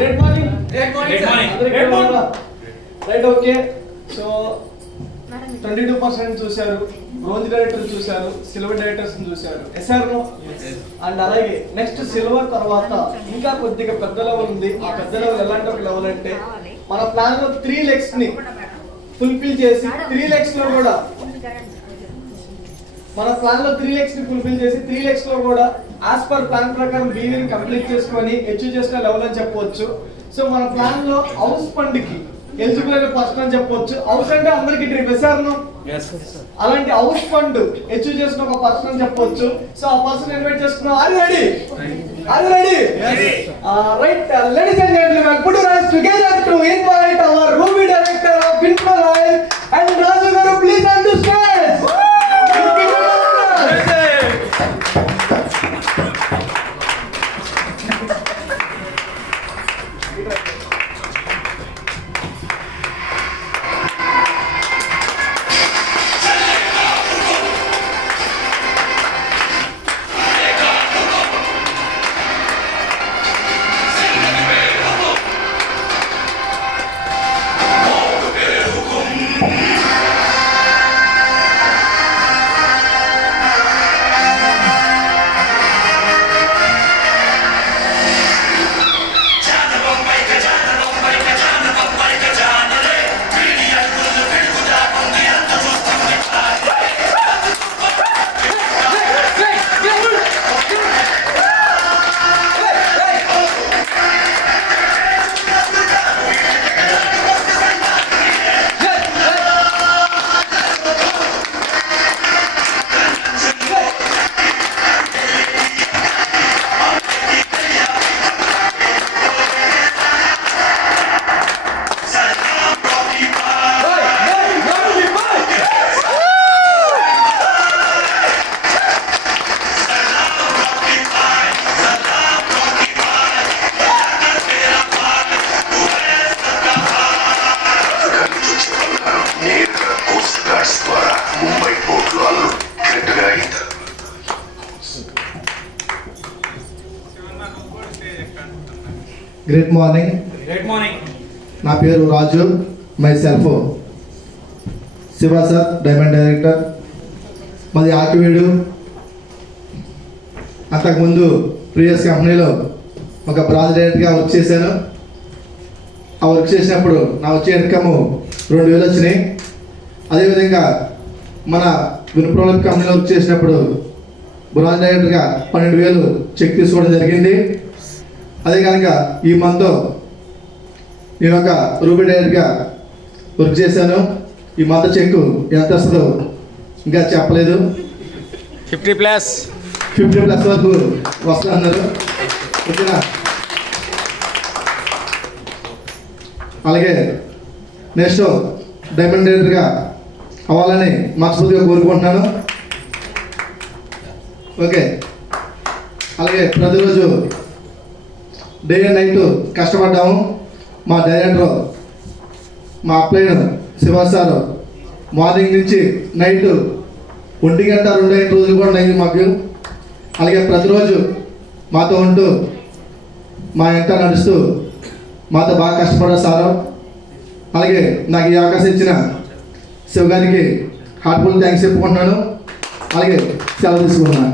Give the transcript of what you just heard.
Great morning. Great morning. Great morning. Right, okay. So 22% చూశారు, bronze director చూశారు, silver directors చూశారు. SR and అలాగే next silver తర్వాత ఇంకా కొద్దిగా పెద్ద లెవెల్ ఉంది. ఆ పెద్ద లెవెల్ ఎలాంటి ఒక లెవెల్ అంటే మన ప్లాన్ లో 3 లెగ్స్ ని ఫుల్ఫిల్ చేసి 3 లెగ్స్ లో కూడా మన ప్లాన్ లో 3 లెగ్స్ ని ఫుల్ఫిల్ చేసి 3 లెగ్స్ లో కూడా యాజ్ పర్ ప్లాన్ ప్రకారం బీవీని కంప్లీట్ చేసుకొని అచీవ్ చేసిన లెవెల్ అని చెప్పవచ్చు. సో మన ప్లాన్ లో హౌస్ ఫండ్ కి ఎలిజిబుల్ అయిన పర్సన్ అని చెప్పవచ్చు. హౌస్ అంటే అందరికి డ్రీమ్ ఎస్ఆర్ను అలాంటి హౌస్ ఫండ్ అచీవ్ చేసిన ఒక పర్సన్ అని చెప్పవచ్చు. సో ఆ పర్సన్ ఇన్వైట్ చేస్తున్నాం. Are you ready? Right ladies and gentlemen, put your hands together to invite our Ruby director of Infolife and Raju garu, please on to stage. Great morning. Great morning. నా పేరు Raju, myself Shiva sir, diamond director. మాది ఆకివీడు. అంతకుముందు previous కంపెనీలో ఒక branch డైరెక్టర్గా work చేశాను. ఆ work చేసినప్పుడు నా వచ్చే ఇన్కమ్ 2000 వచ్చినాయి. అదేవిధంగా మన విన్ప్రోలైఫ్ కంపెనీలో వర్క్ చేసినప్పుడు బ్రాంచ్ డైరెక్టర్గా 12,000 చెక్ తీసుకోవడం జరిగింది. అదే కనుక ఈ మంత్ నేను ఒక రూబీ డైరెక్టర్గా వర్క్ చేశాను. ఈ మంత్ చెక్ ఎంత వస్తుందో ఇంకా చెప్పలేదు. 50+ వరకు వస్తా అన్నారు. ఓకేనా? అలాగే నెక్స్ట్ డైమండ్ డైరెక్టర్గా అవ్వాలని మనస్ఫూర్తిగా కోరుకుంటున్నాను. ఓకే. అలాగే ప్రతిరోజు డే అండ్ నైట్ కష్టపడ్డాము. మా డైరెక్టర్, మా అప్లైన్ శివ సార్ మార్నింగ్ నుంచి నైట్ 1 గంట 2 రోజులు కూడా అయింది మాకు. అలాగే ప్రతిరోజు మాతో ఉంటూ మా వెంట నడుస్తూ మాతో బాగా కష్టపడ్డారు సారు. అలాగే నాకు ఈ అవకాశం ఇచ్చిన శివ గారికి హార్ట్ఫుల్ థ్యాంక్స్ చెప్పుకుంటున్నాను. అలాగే సెలవు తీసుకుంటున్నాను.